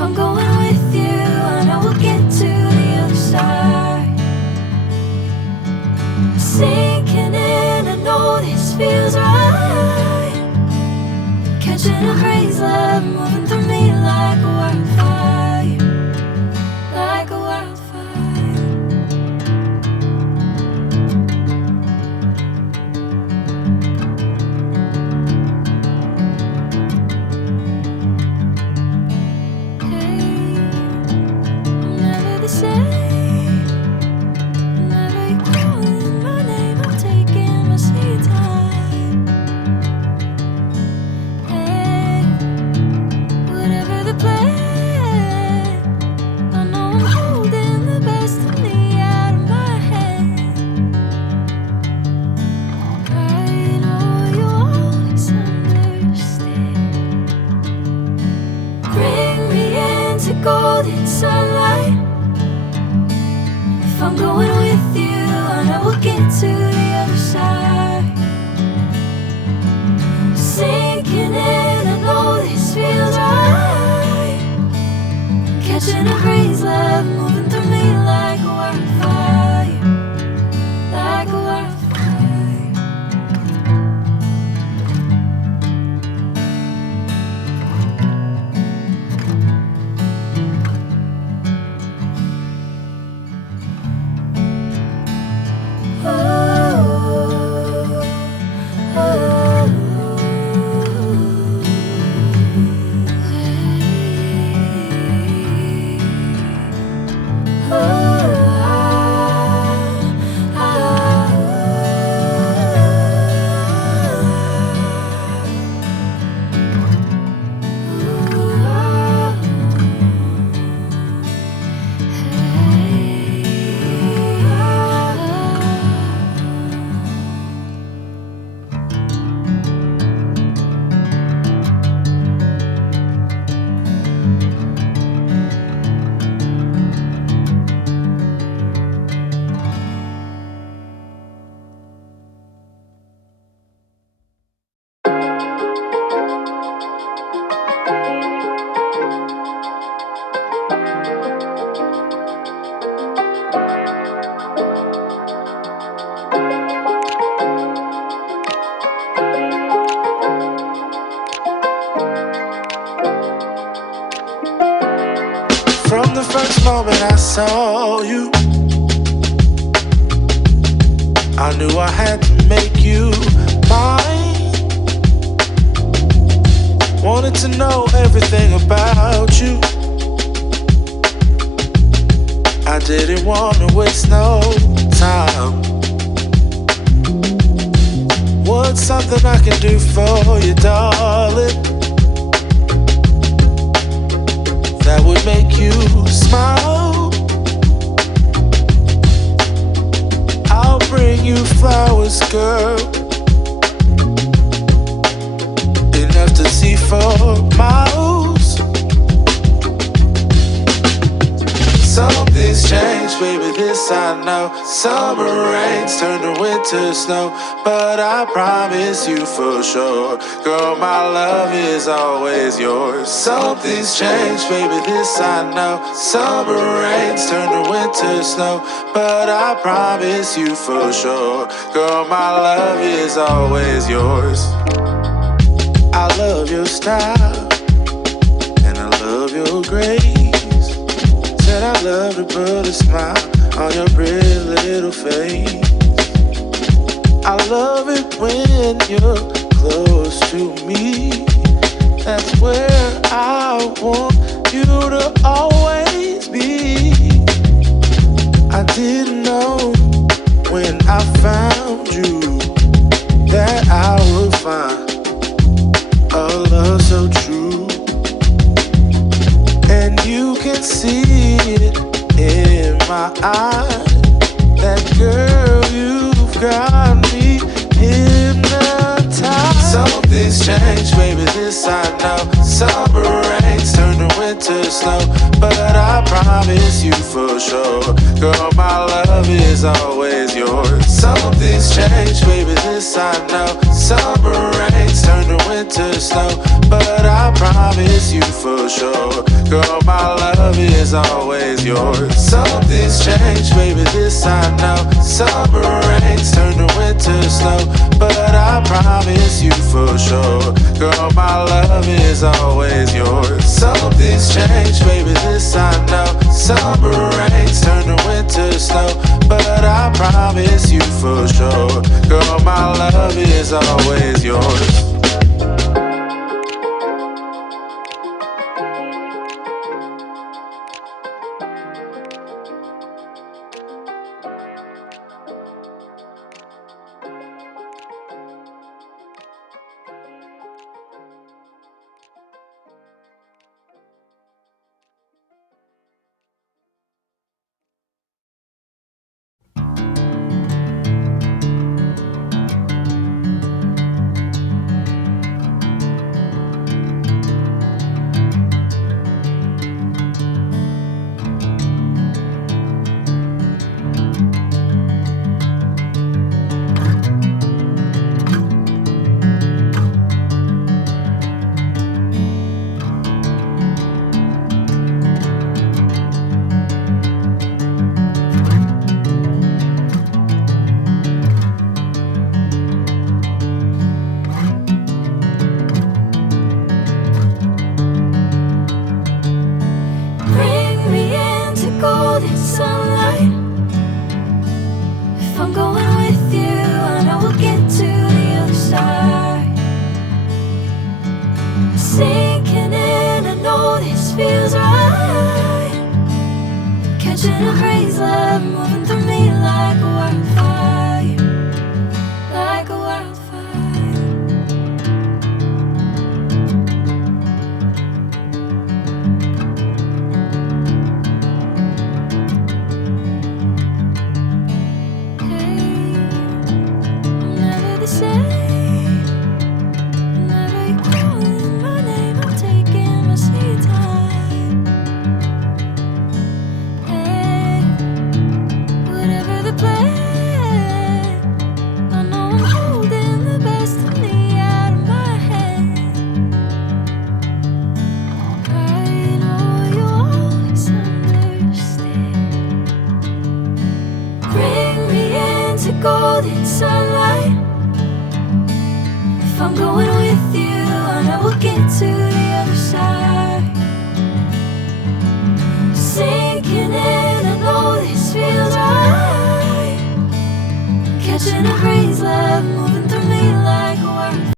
I'm going with you, I know we'll get to the other side. Sinking in, I know this feels right. Catching a crazy love, moving through me like a wildfire, like a wildfire. Golden sunlight. If I'm going with you, I know we'll get to the other side. Sinking in, I know this feels right. Catching a crazy love, moving through me like a wildfire, like a wildfire. From the first moment I saw you, I knew I had to make you mine. Wanted to know everything about you. I didn't want to waste no time. What's something I can do for you, darling, that would make you smile? I'll bring you flowers, girl, enough to see for miles. Something's changed, baby, this I know. Summer rains turn to winter snow, but I promise you for sure, girl, my love is always yours. Something's changed, baby, this I know. Summer rains turn to winter snow, but I promise you for sure, girl, my love is always yours. I love your style, and I love your grace. Said I love to put a smile on your pretty little face. I love it when you're close to me. That's where I want you to always be. I didn't know when I found you that I would find a love so true. And you can see it in my eyes, that girl, you've got me hypnotized. Something's changed, baby, this I know. Summer rains turn to winter snow, but I promise you for sure, girl, my love is always yours. Something's changed, baby, this I know. Summer rains turn to winter snow, but I promise you for sure, girl, my is always yours. Something's changed, baby, this I know. Summer rains turn to winter snow, but I promise you for sure, girl, my love is always yours. Something's changed, baby, this I know. Summer rains turn to winter snow, but I promise you for sure, girl, my love is always yours. Bring me into golden sunlight. If I'm going with you, I know we'll get to the other side. Sinking in, I know this feels right. Catching a breeze, love moving through me like a wildfire, like a wildfire. Never the same. Whenever you're calling my name, I'm taking my sweet time. Hey, whatever the plan, I know I'm holding the best of me out of my hand. I know you'll always understand. Bring me into golden sunlight. If I'm going with you, I know we'll get to the other side.